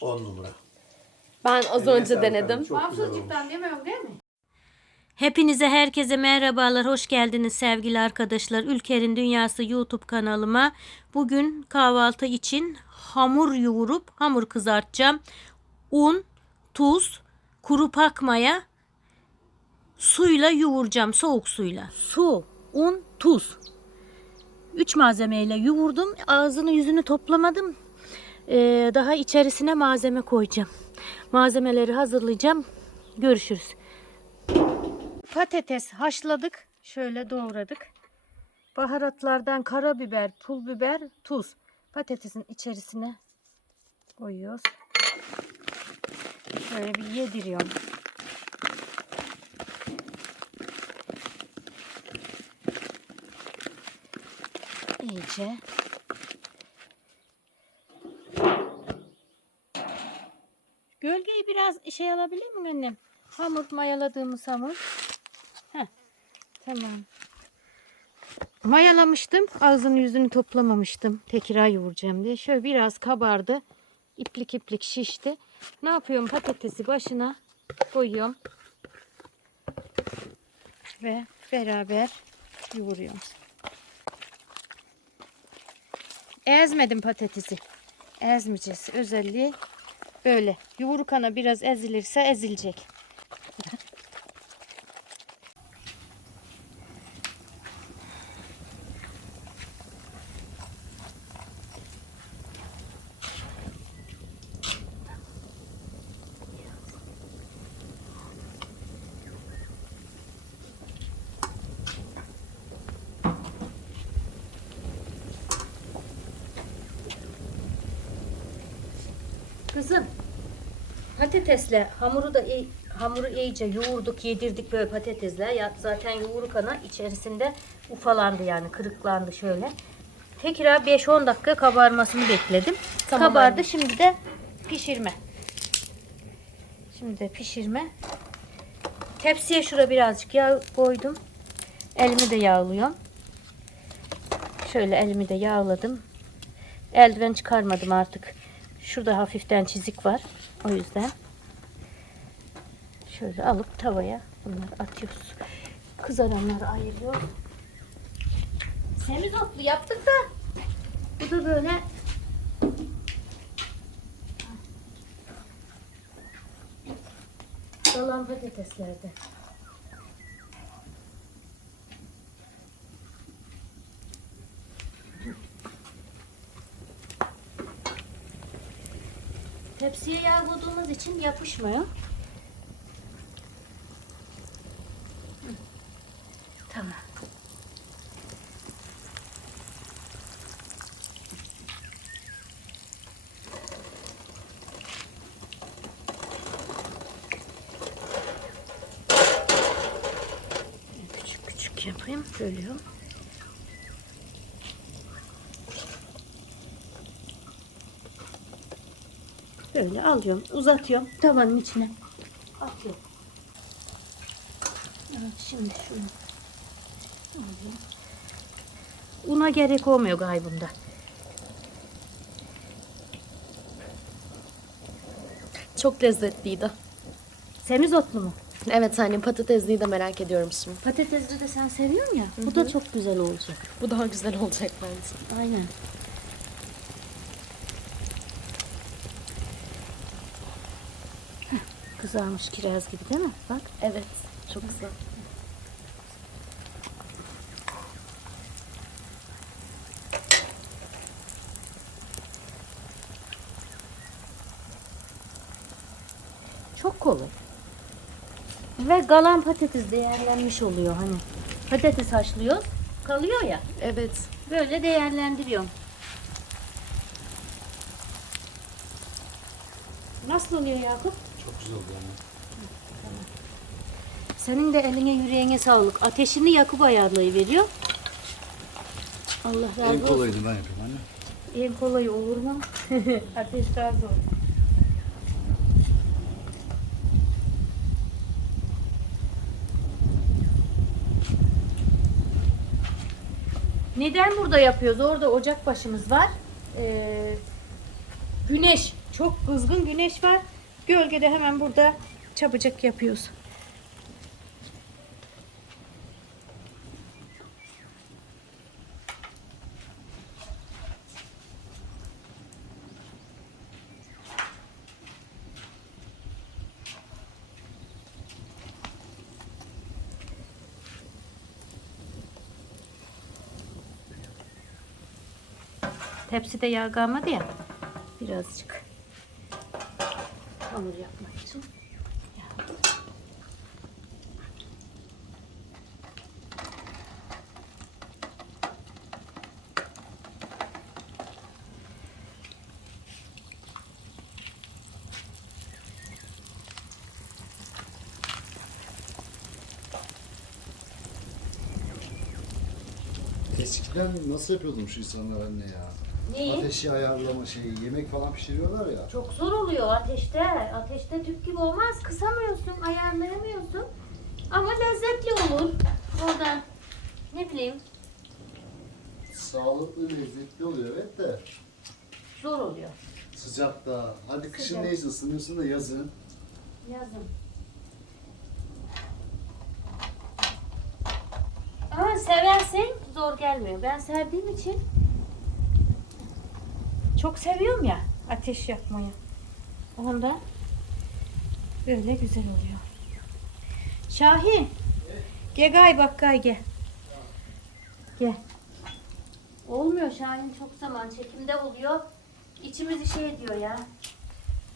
10 numara. Ben az Eline önce sağlık denedim. hanım, Çok güzel olmuş. Mamsızcıktan demiyorum değil mi? Hepinize herkese merhabalar. Hoş geldiniz sevgili arkadaşlar. Ülker'in Dünyası YouTube kanalıma. Bugün kahvaltı için hamur yoğurup hamur kızartacağım. Un, tuz, kuru pakmaya suyla yoğuracağım. Soğuk suyla. Su, un, tuz. Üç malzemeyle yoğurdum. Ağzını yüzünü toplamadım. Ee, daha içerisine malzeme koyacağım. Malzemeleri hazırlayacağım. Görüşürüz. Patates haşladık. Şöyle doğradık. Baharatlardan karabiber, pul biber, tuz. Patatesin içerisine koyuyoruz. Şöyle bir yediriyorum. İyice. Biraz şey alabilir miyim annem? Hamur mayaladığımız hamur. Heh, tamam. Mayalamıştım. Ağzını yüzünü toplamamıştım. Tekrar yoğuracağım diye. Şöyle biraz kabardı. İplik iplik şişti. Ne yapıyorum? Patatesi başına koyuyorum. Ve beraber yoğuruyorum. Ezmedim patatesi. Ezmeyeceğiz. Özelliği böyle. Yoğurkana biraz ezilirse ezilecek. Kızım patatesle hamuru da iyi- hamuru iyice yoğurduk, yedirdik böyle patatesle. Ya zaten yoğuruk ana içerisinde ufalandı yani kırıklandı şöyle. Tekrar 5-10 dakika kabarmasını bekledim. Tamam Kabardı anne. şimdi de pişirme. Şimdi de pişirme. Tepsiye şura birazcık yağ koydum. Elimi de yağlıyorum. Şöyle elimi de yağladım. Eldiven çıkarmadım artık. Şurada hafiften çizik var. O yüzden. Şöyle alıp tavaya bunları atıyoruz. Kızaranları ayırıyoruz. Semizotlu yaptık da bu da böyle Dalan patateslerde. Tepsiye yağ koyduğumuz için yapışmıyor. Tamam. Küçük küçük yapayım. Bölüyorum. Böyle alıyorum, uzatıyorum tavanın içine. Atıyorum. Evet, şimdi şunu alıyorum. Una gerek olmuyor gaybında. Çok lezzetliydi. Semizotlu mu? Evet anne patatesliyi de merak ediyorum şimdi. Patatesli de sen seviyorsun ya. Bu da çok güzel olacak. Bu daha güzel olacak bence. Aynen. Kızarmış kiraz gibi değil mi? Bak. Evet çok güzel. Çok kolay. Ve galan patates değerlenmiş oluyor hani. Patates haşlıyoruz. Kalıyor ya. Evet. Böyle değerlendiriyorum. Nasıl oluyor Yakup? Çok güzel oldu yani. Senin de eline yüreğine sağlık. Ateşini Yakup ayarlayıveriyor. Allah razı En olsun. kolayını ben yapayım anne. En kolay olur mu? Ateş daha zor. Neden burada yapıyoruz? Orada ocak başımız var. Ee, güneş Çok kızgın güneş var. Gölgede hemen burada çabucak yapıyoruz. Tepside yağ kalmadı ya. Birazcık hamur yapmak için. Eskiden nasıl yapıyordum şu insanlar anne ya? Neyi? Ateşi ayarlama şeyi, yemek falan pişiriyorlar ya. Çok zor oluyor ateşte. Ateşte tüp gibi olmaz. Kısamıyorsun, ayarlayamıyorsun. Ama lezzetli olur. Orada ne bileyim Sağlıklı, lezzetli oluyor evet de. zor oluyor. Sıcakta. Hadi kışın Sıcak. neyse ısınıyorsun da yazın. Yazın. Ama seversen zor gelmiyor. Ben sevdiğim için çok seviyorum ya ateş yakmayı. Onda böyle güzel oluyor. Şahin. Gel gay bak gay gel. Gel. Olmuyor Şahin çok zaman çekimde oluyor. İçimizi şey diyor ya.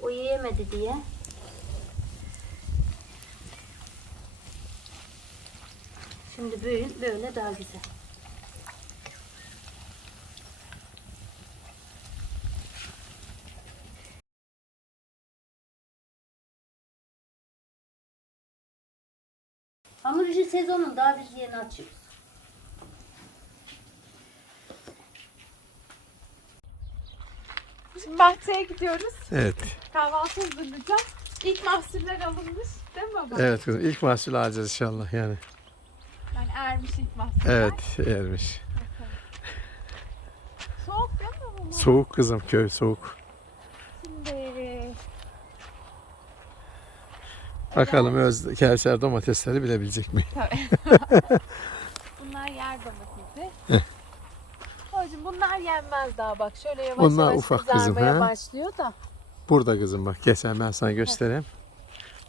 O yiyemedi diye. Şimdi böyle, böyle daha güzel. İşi sezonun daha biz yeni açıyoruz. Şimdi bahçeye gidiyoruz. Evet. Kahvaltı hazırlayacağım. İlk mahsuller alınmış değil mi baba? Evet kızım. İlk mahsul alacağız inşallah yani. Yani ermiş ilk mahsuller. Evet ermiş. Soğuk değil mi baba? Soğuk kızım köy soğuk. Bakalım öz Kevser domatesleri bilebilecek mi? bunlar yer domatesi. Hocam bunlar yenmez daha bak şöyle yavaş Onlar yavaş ufak kızım, ha? başlıyor da. Burada kızım bak. Geçen ben sana göstereyim.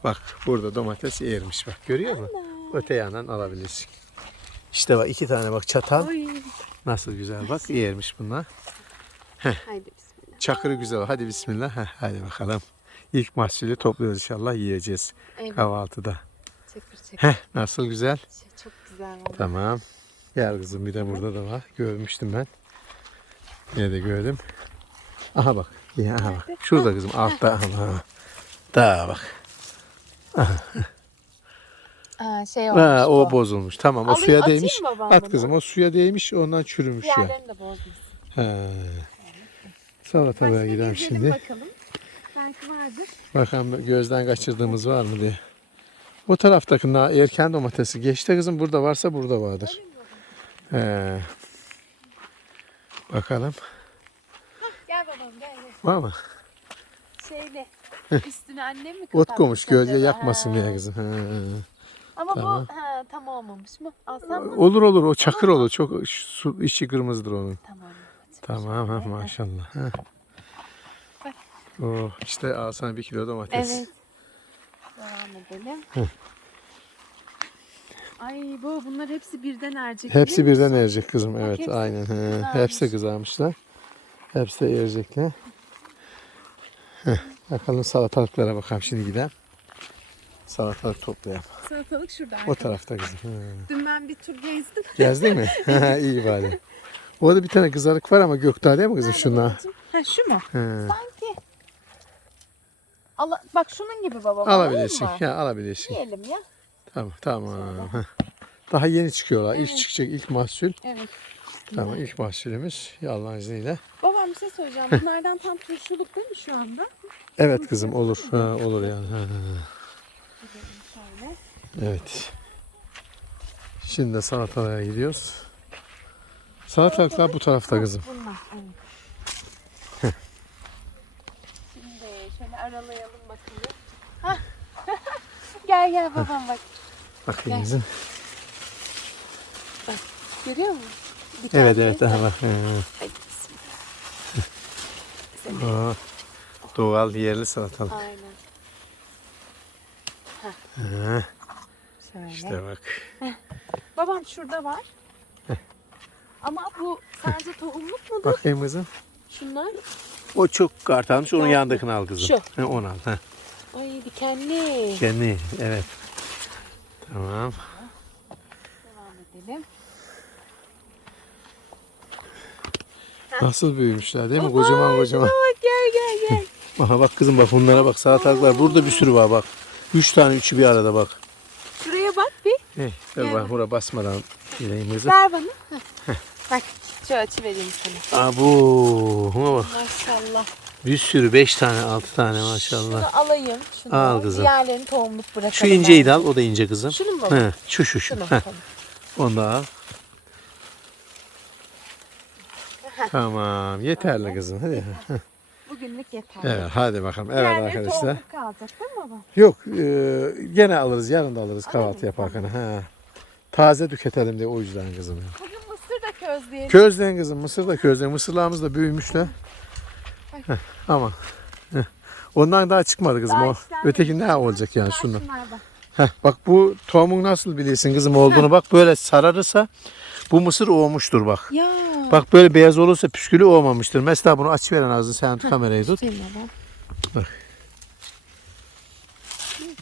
Bak burada domates ermiş bak. Görüyor musun? Öte yandan alabilirsin. İşte bak iki tane bak çatal. Nasıl güzel bak ermiş bunlar. Haydi bismillah. Çakırı güzel. Hadi bismillah. Heh, hadi bakalım. İlk mahsulü topluyoruz inşallah yiyeceğiz Evet. kahvaltıda. Çakır çakır. Heh, nasıl güzel. Çok güzel oldu. Tamam. Gel kızım bir de burada da var. Görmüştüm ben. Nerede gördüm? Aha bak. Ya aha bak. Şurada kızım altta aha. Daha bak. Aa, şey olmuş Ha, o bu. bozulmuş. Tamam o Alayım, suya atayım değmiş. At bunu? kızım o suya değmiş ondan çürümüş ya. Diğerlerini de bozmuş. He. Salatalığa gidelim şimdi. bakalım. Belki vardır. Bakalım gözden kaçırdığımız var mı diye. O taraftaki erken domatesi geçti kızım. Burada varsa burada vardır. He. Bakalım. Gel babam gel gel. Var mı? Şeyle. Üstüne annem mi Ot kapatmış komuş gölge acaba? yakmasın Ha. diye kızım. He. Ama Tamam. bu ha, tam olmamış mı? Alsam mı? Olur olur o çakır olur. Çok su içi kırmızıdır onun. Tamam. Tamam ha maşallah. Ha. Oh, işte al sana bir kilo domates. Evet. Devam edelim. Ay bu bunlar hepsi birden ercek. Hepsi birden musun? erecek kızım. Evet hepsi aynen. Kızarmış. Hepsi kızarmışlar. Hepsi de erecekler. Heh, Bakalım salatalıklara bakalım şimdi gidelim. Salatalık toplayalım. Salatalık şurada. O tarafta kızım. He. Dün ben bir tur gezdim. Gezdin mi? İyi bari. Orada bir tane kızarık var ama değil mi kızım şunlar? Ha şu mu? He. Sanki. Ala, bak şunun gibi baba. Alabilirsin. mı? Ya alabilirsin. Yiyelim ya. Tamam tamam. Daha yeni çıkıyorlar. İlk çıkacak ilk mahsul. Evet. Tamam ilk mahsulümüz Allah'ın izniyle. Babam bir şey söyleyeceğim. Bunlardan tam turşuluk değil mi şu anda? Evet kızım olur. Ha, olur yani. Ha. Evet. Şimdi de salatalığa gidiyoruz. Salatalıklar bu tarafta kızım. Bunlar. Evet. Şimdi aralayalım bakalım. Hah. gel gel babam bak. Bakayım kızım. Görüyor musun? Evet evet aha bak. Hadi bismillah. Doğal yerli salatalık. Aynen. Ha, Şöyle. işte bak. Babam şurada var. Ama bu sence tohumluk mudur? Bakayım kızım. Şunlar. O çok kartalmış. Onun yanındakini al kızım. Şu. Ha, onu al. Ha. Ay dikenli. Kendi. Evet. Tamam. Devam edelim. Nasıl büyümüşler değil mi? Kocaman kocaman. Bak gel gel gel. Aha bak kızım bak bunlara bak salatalıklar. Burada bir sürü var bak. Üç tane üçü bir arada bak. Şuraya bak bir. Hey, dur Gel bak bak. buraya basmadan gireyim kızım. Ver bana. Heh. Bak şu açı vereyim sana. Abu. Buna bak. Maşallah. Bir sürü. Beş tane, altı tane maşallah. Şunu alayım. Şunu Al kızım. Diğerlerini tohumluk bırakalım. Şu inceyi de al. O da ince kızım. Şunu mu? He, şu şu şu. Şunu. Heh, Tamam. onu da al. Tamam. Yeterli kızım. Hadi. Bugünlük yeter. Evet hadi bakalım. Evet Diğerleri arkadaşlar. tohumluk kalacak değil mi baba? Yok e, gene alırız. Yarın da alırız kahvaltı yaparken. Ha. Taze tüketelim diye o yüzden kızım. ya. Közleyelim. Közleyin kızım. Mısır da közleyin. Mısırlarımız da büyümüşler. Heh, ama heh. ondan daha çıkmadı kızım. Daha o işlenmedi. öteki ne olacak yani şunu. Şunlar bak. Heh, bak bu tohumun nasıl biliyorsun kızım olduğunu bak böyle sararırsa bu mısır olmuştur bak. Ya. Bak böyle beyaz olursa püskülü olmamıştır. Mesela bunu aç veren ağzını sen kamerayı tut. Baba.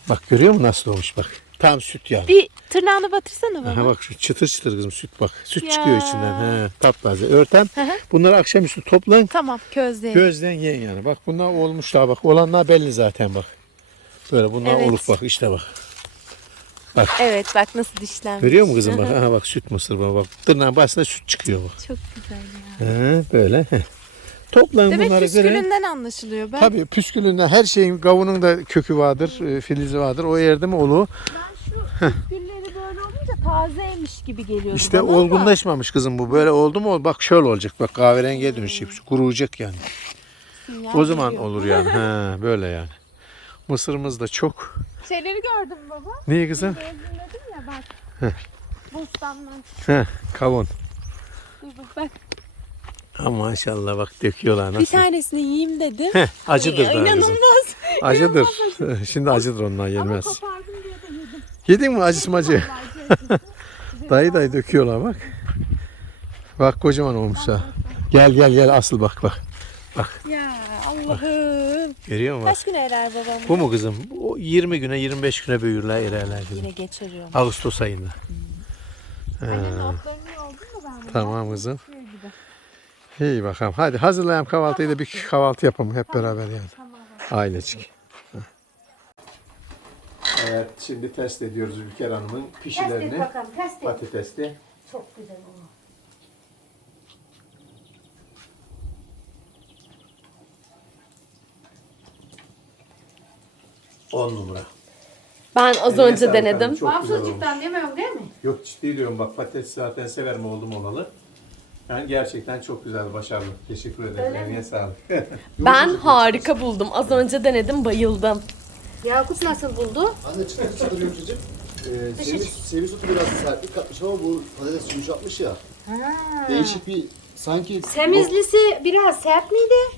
Bak görüyor musun nasıl olmuş bak. Tam süt yani. Bir tırnağını batırsana baba. Aha bak şu çıtır çıtır kızım süt bak. Süt Ya. çıkıyor içinden. He, taptaze. Hı hı. Bunları akşamüstü toplayın. Tamam közleyelim. Gözden yiyin yani. Bak bunlar olmuşlar bak. Olanlar belli zaten bak. Böyle bunlar Evet. olup bak işte bak. evet bak nasıl dişlenmiş. Görüyor musun kızım bak? Aha bak süt mısır bak. bak. Tırnağın başında süt çıkıyor bak. Çok güzel ya. He, böyle. He. Toplayın Demek bunları verin. püskülünden anlaşılıyor. Ben, Tabii püskülünden her şeyin kavunun da kökü vardır, e, filizi vardır. O yerde mi olur? Püskülleri böyle olunca tazeymiş gibi geliyordu İşte bana ama olgunlaşmamış kızım bu. Böyle oldu mu? Bak şöyle olacak. Bak kahverengiye dönüşecek. Kuruyacak yani. sinyal O zaman veriyor. olur yani. He, böyle yani. Mısırımız da çok. Şeyleri gördüm baba. Niye kızım? Bezdirmedim ya bak. Bostandan. He, kavun. Dur bak, bak. Ha, maşallah bak döküyorlar Bir nasıl. tanesini yiyeyim dedim. Heh, acıdır Ya, daha. İnanılmaz. Acıdır. Şimdi acıdır Ama yenmez. kopardım diye de. Yedin mi acısı acı? Dayı dayı döküyorlar bak. Bak kocaman olmuşlar. Gel gel gel asıl bak bak. Bak Ya Allah'ım. görüyor musun? Kaç gün erer babam? Bu mu kızım? O 20 güne 25 güne büyürler ererler kızım. Yine geçiriyorum. Ağustos ayında. Ben bunu. Tamam kızım. İyi bakalım. Hadi hazırlayalım kahvaltıyı da bir kahvaltı yapalım hep beraber yani. Ailecik. Evet şimdi test ediyoruz Ülker Hanım'ın pişilerini. bakalım test et. Patatesli. Çok güzel oldu. On numara. Ben az Eline önce sağlık denedim. hanım, Çok güzel olmuş. Mahfuzcuktan demiyorum değil mi? Yok ciddi diyorum bak patates zaten severim oldum olalı. Yani gerçekten çok güzel, başarılı. Teşekkür ederim. Eline sağlık. Ben harika buldum. Az önce denedim, bayıldım. Yakup nasıl buldu? Anne çıtır çıtır yumuşacık. Ee, ceviz otu biraz sertlik katmış ama bu patates yumuşatmış ya. Değişik bir sanki Temizlisi biraz sert miydi?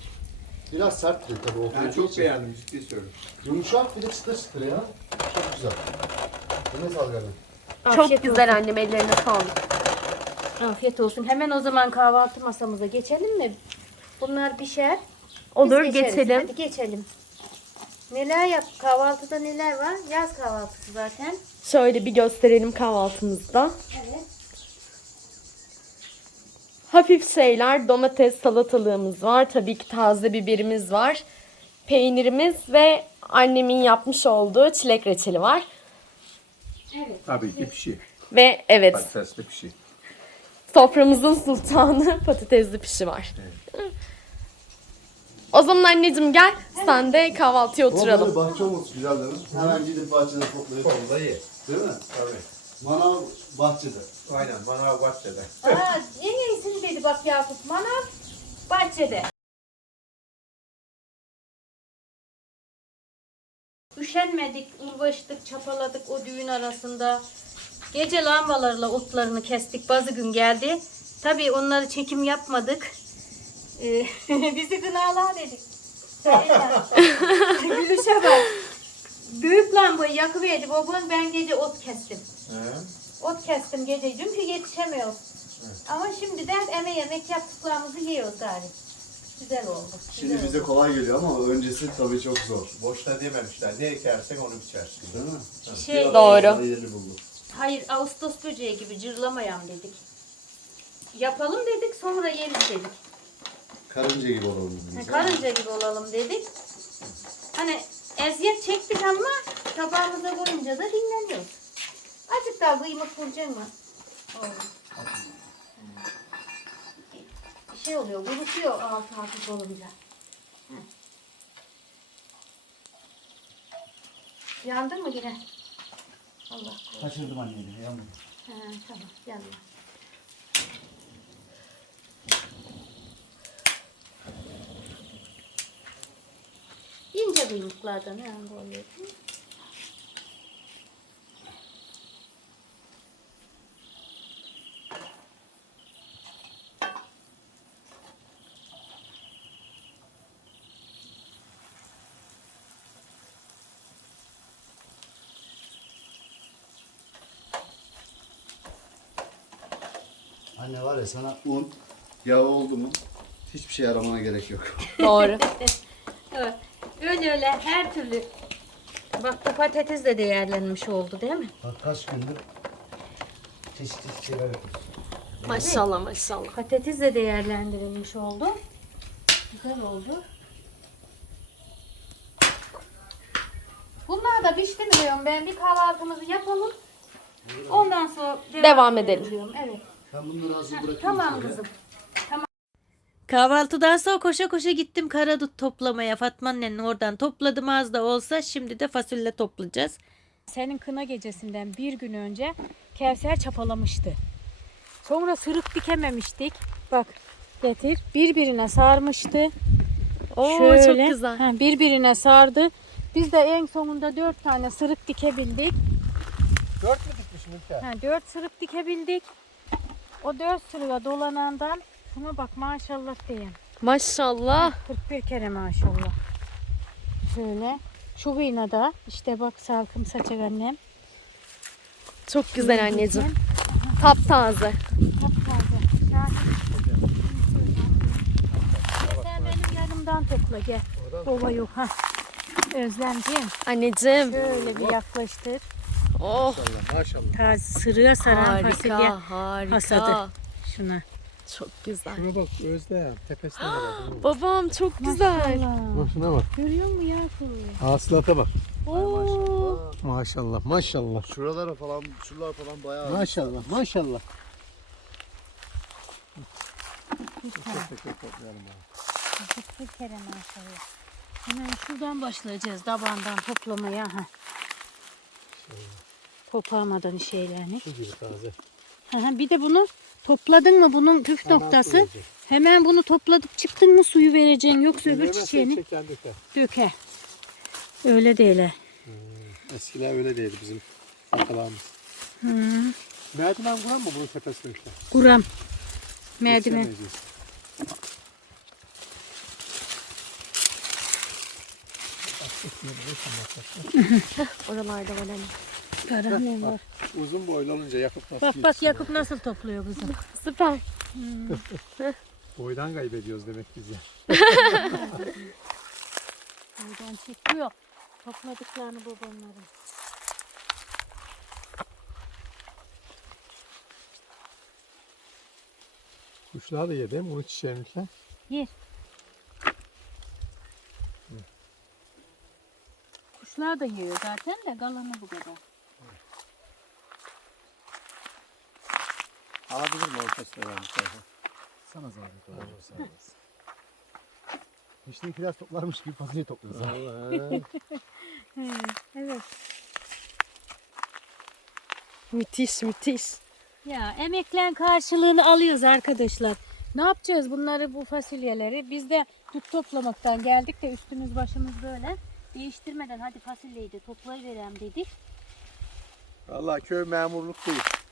biraz sert bir tabii. Ben o çok beğendim ciddi söylüyorum. Yumuşak bir de çıtır çıtır ya. Çok güzel. Eline sağlık anne. Çok güzel annem, ellerine sağlık. Afiyet olsun. Hemen o zaman kahvaltı masamıza geçelim mi? Bunlar pişer. Biz Olur, geçeriz. geçelim. Hadi geçelim. Neler yap? Kahvaltıda neler var? Yaz kahvaltısı zaten. Şöyle bir gösterelim kahvaltımızda. Evet. Hafif şeyler, domates salatalığımız var. Tabii ki taze biberimiz var. Peynirimiz ve annemin yapmış olduğu çilek reçeli var. Tabii ki pişi. Ve evet, Patatesli pişi. soframızın sultanı patatesli pişi var. O zaman anneciğim gel, sen de kahvaltıya Ama oturalım. böyle bahçe olması güzel dedim. Hemen gidip bahçeden toplayıp Solda ye. Değil mi? Tabii. Manav bahçede. Aynen bana bahçede. Aa, yeni isim dedi bak Yakup. Manav bahçede. üşenmedik, uğraştık, çapaladık o düğün arasında. Gece lambalarla otlarını kestik. Bazı gün geldi. Tabii onları çekim yapmadık. Ee, bizi gınala dedik. Gülüşe bak. Büyük lambayı yakıverdi babam ben gece ot kestim. Ot kestim gece çünkü yetişemiyoruz. Ama şimdi de eme yemek yaptıklarımızı yiyoruz gari. Güzel oldu. Şimdi bize kolay geliyor ama öncesi tabii çok zor. Boşuna dememişler. Ne ekersen onu biçersin. Değil mi? Şey, Doğru. Yerini. Hayır Ağustos böceği gibi cırlamayam dedik. Yapalım dedik sonra yeriz dedik. Karınca gibi olalım. Biz. Karınca gibi olalım dedik. Hani eziyet çektik ama tabağımıza koyunca da dinleniyoruz. Azıcık daha kıymak vuracak mı? Oldu. Bir şey oluyor, kurutuyor altı hafif olunca. Hı. Yandın mı yine? Allah korusun. Kaçırdım anneni. Yandım. Ha, tamam, yanma. İnce kıymıklardan yani böyle. Anne var ya sana un, yağ oldu mu hiçbir şey aramana gerek yok. Doğru. Evet. Öyle öyle her türlü. Bak bu patates de değerlenmiş oldu değil mi? Bak kaç gündür çeşit çeşit şeyler yapıyoruz. maşallah maşallah. Patates de değerlendirilmiş oldu. Güzel oldu. Bunlar da pişti mi diyorum ben bir kahvaltımızı yapalım. Ondan sonra Devam edelim. diyorum. Evet. Ben bunları hazır bırakayım. Tamam şöyle. kızım. Kahvaltıdan sonra koşa koşa gittim karadut toplamaya. Fatma annenin oradan topladım az da olsa. Şimdi de fasulye toplayacağız. Senin kına gecesinden bir gün önce Kevser çapalamıştı. Sonra sırık dikememiştik. Bak getir. Birbirine sarmıştı. Oo Şöyle, çok güzel. ha, birbirine sardı. Biz de en sonunda dört tane sırık dikebildik. Dört mü dikmiş Mülker? Ha, dört sırık dikebildik. O dört sırığa dolanandan şuna bak maşallah diyen. Maşallah. 41 kere maşallah. Şöyle. Şu kıyına da işte bak salkım saçak annem. Çok güzel anneciğim. Taptaze. Yani- Sen benim yanımdan topla gel. Baba yok ha. Özlemciğim Anneciğim. şöyle bir yaklaştır. Oh Maşallah maşallah. Taze sırığa saran fasulye harika harika. hasadı. şuna. Çok güzel. Şuna bak Özlem. Tepesine bak. Babam çok güzel. Bak şuna bak. Görüyor musun Yakup? Hasılata bak. Oo. Maşallah maşallah. Şuralara falan, şuralar falan bayağı. Maşallah maşallah. 41 kere maşallah. Hemen şuradan başlayacağız tabandan toplamaya. Ha. Koparmadan şeylerini. Şu gibi taze. Hı, Bir de bunu topladın mı bunun püf Hemen noktası koyacağız. hemen bunu topladık çıktın mı suyu vereceksin yoksa öbür çiçeğini döker. döke. Öyle değil. ha. Eskiler öyle değildi bizim atalarımız. Hı. Merdiven kuran mı bunun tepesine işte? Kuram. Merdiven. Yetişemeyeceğiz. Oralarda var anne. Kara ne var? Uzun boylu olunca Yakup nasıl Bak bak? Yakup nasıl topluyor kızım. Süper. Boydan kaybediyoruz demek biz ya. Buradan çıkıyor. Topladıklarını babamların. Kuşlar da yedi mi? Bunu çiçeğini falan. Yer. Kuşlar da yiyor zaten de kalanı bu kadar. Alabilir mi ortasına vermiş Sana zahmet olur. Peşindekiler toplarmış gibi fasulye topluyoruz. Allah. Evet. Müthiş müthiş. Ya emeklen karşılığını alıyoruz arkadaşlar. Ne yapacağız bunları bu fasulyeleri? Biz de dut toplamaktan geldik de üstümüz başımız böyle. Değiştirmeden hadi fasulyeyi de toplayıverem dedik. Vallahi köy memurluk değil.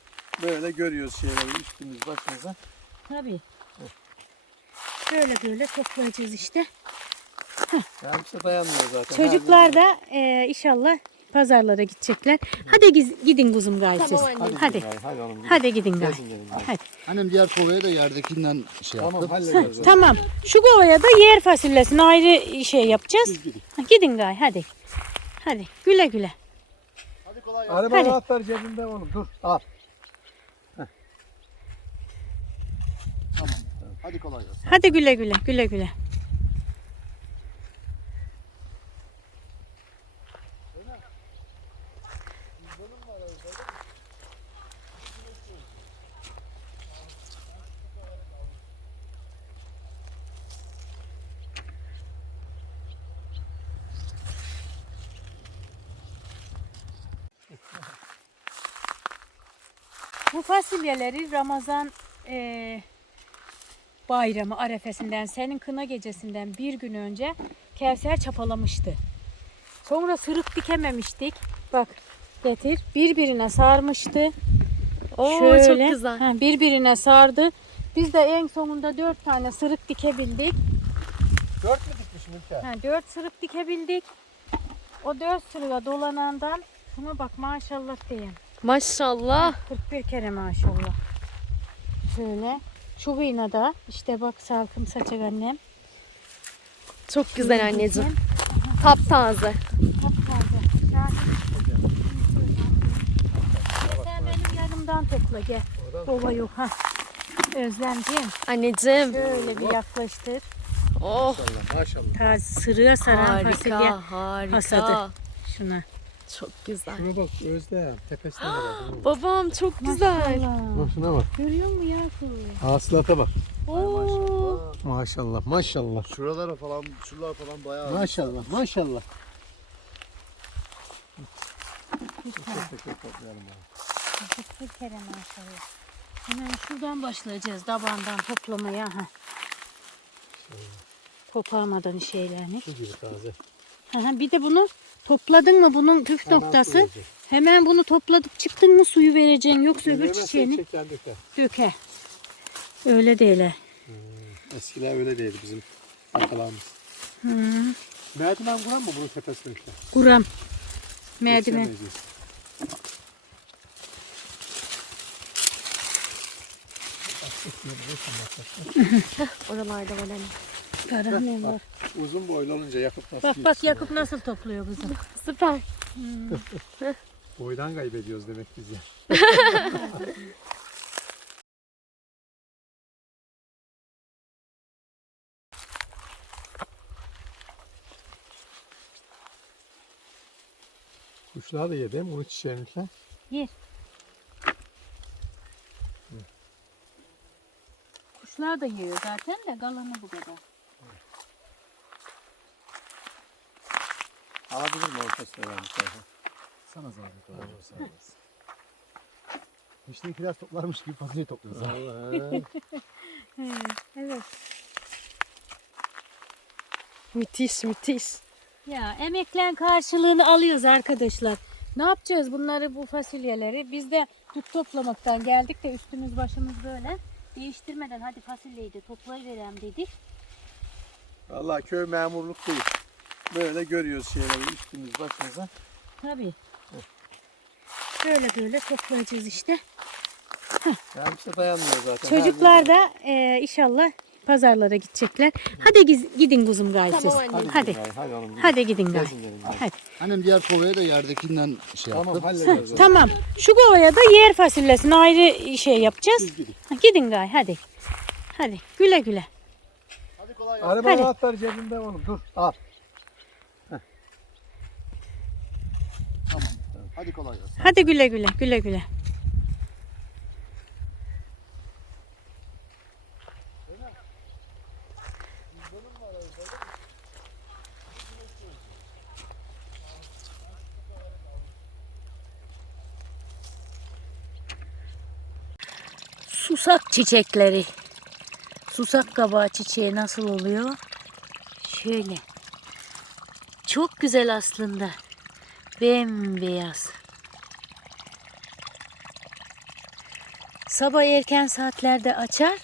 Böyle görüyoruz şeyleri üstümüz başımıza. Tabii. Böyle böyle toplayacağız işte. Yani işte dayanmıyor zaten. Çocuklar da e, inşallah pazarlara gidecekler. Hadi giz- gidin kuzum gayet siz. Tamam anne. Hadi. Hadi, hadi oğlum. Hadi gidin gayet. Gezin gelin. Hadi. Annem diğer kovaya da yerdekinden şey Tamam yaptı. hallederiz. Tamam. Şu kovaya da yer fasulyesini ayrı şey yapacağız. Ha, Gidin gay hadi. Hadi güle güle. Hadi kolay gelsin. Araba Hadi. anahtar cebinde oğlum dur al. Hadi kolay gelsin. Hadi güle güle güle güle. Bu fasulyeleri Ramazan eee, bayramı arefesinden, senin kına gecesinden bir gün önce Kevser çapalamıştı. Sonra sırık dikememiştik. Bak getir. Birbirine sarmıştı. Oo Şöyle, çok güzel. ha, birbirine sardı. Biz de en sonunda dört tane sırık dikebildik. Dört mü dikmiş Mülker? Ha, dört sırık dikebildik. O dört sırığa dolanandan şuna bak maşallah diyeyim. Maşallah. 41 kere maşallah. Şöyle. Çubuğuna da işte bak salkım saçak annem. Çok güzel anneciğim. Taptaze. Taptaze. Sen benim yanımdan topla gel. Baba yok ha. Özlemciğim Anneciğim. şöyle bir yaklaştır. Oh Maşallah maşallah. Taze sırığa saran fasulye. harika harika. hasadı. Şuna. Çok güzel. Şuna bak Özlem tepesine bak. Babam çok güzel. Bak şuna bak. Görüyor musun Yakup? Hasılata bak. Oo. Maşallah maşallah. Şuralara falan, şuralar falan bayağı. Maşallah maşallah. 41 kere maşallah. Hemen şuradan başlayacağız tabandan toplamaya. Ha. Koparmadan şeylerini. Su gibi taze. Hı hı, Bir de bunu topladın mı bunun püf Hemen noktası. koyacak. Hemen bunu topladıp çıktın mı suyu vereceksin yoksa öbür çiçeğini çeker döker. döke. Öyle değil. ha. Eskiler öyle değildi bizim atalarımız. Merdiven kuran mı bunun tepesine? işte? Kuram. Merdiven. Oralarda var anne. Kara ne var? Uzun boylu olunca yakıp nasıl Bak bak Yakup nasıl topluyor kızım. Süper. Boydan kaybediyoruz demek biz ya. Kuşlar da yedi mi bunu çiçeğinlikle? Yer. Kuşlar da yiyor zaten de kalanı bu kadar. Alabilir mi ortasına ben Sana zahmet olur. Sağ olasın. Müşterikiler toplarmış gibi fasulye topluyoruz. Allah. Evet. Müthiş müthiş. Ya emeklen karşılığını alıyoruz arkadaşlar. Ne yapacağız bunları bu fasulyeleri? Biz de tut toplamaktan geldik de üstümüz başımız böyle. Değiştirmeden hadi fasulyeyi de toplayıverem dedik. Vallahi köy memurluk değil. Böyle görüyoruz şeyleri üstümüz başımıza. Tabii. Böyle böyle toplayacağız işte. Yani işte dayanmıyor zaten. Çocuklar da e, inşallah pazarlara gidecekler. Hadi giz- gidin kuzum gayet siz. Tamam anne. Hadi. Hadi, hadi oğlum. Hadi gidin. Gezin gelin. hadi. Annem diğer kovaya da yerdekinden şey Tamam yaptı. hallederiz. Tamam. Şu kovaya da yer fasulyesini ayrı şey yapacağız. Ha, Gidin gay hadi. Hadi güle güle. Hadi kolay gelsin. Araba Hadi. cebinde oğlum dur al. Hadi kolay gelsin. Hadi güle güle güle güle. Susak çiçekleri. Susak kabağı çiçeği nasıl oluyor? Şöyle. Çok güzel aslında. Bembeyaz. Sabah erken saatlerde açar.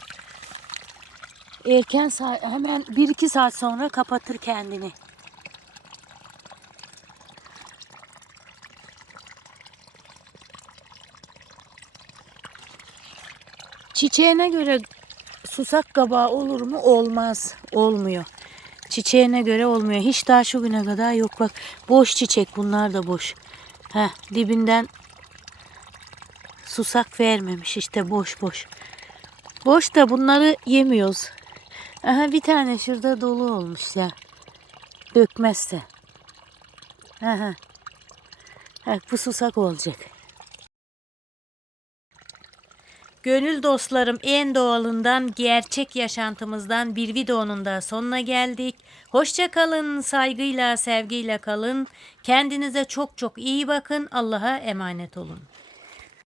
Erken saat hemen 1-2 saat sonra kapatır kendini. Çiçeğine göre susak kabağı olur mu? Olmaz. Olmuyor. Çiçeğine göre olmuyor. Hiç daha şu güne kadar yok bak. Boş çiçek bunlar da boş. Heh, dibinden susak vermemiş işte boş boş. Boş da bunları yemiyoruz. Aha bir tane şurada dolu olmuş ya. Dökmezse. Aha. Bak bu susak olacak. Gönül dostlarım en doğalından, gerçek yaşantımızdan bir videonun da sonuna geldik. Hoşça kalın, saygıyla, sevgiyle kalın. Kendinize çok çok iyi bakın. Allah'a emanet olun.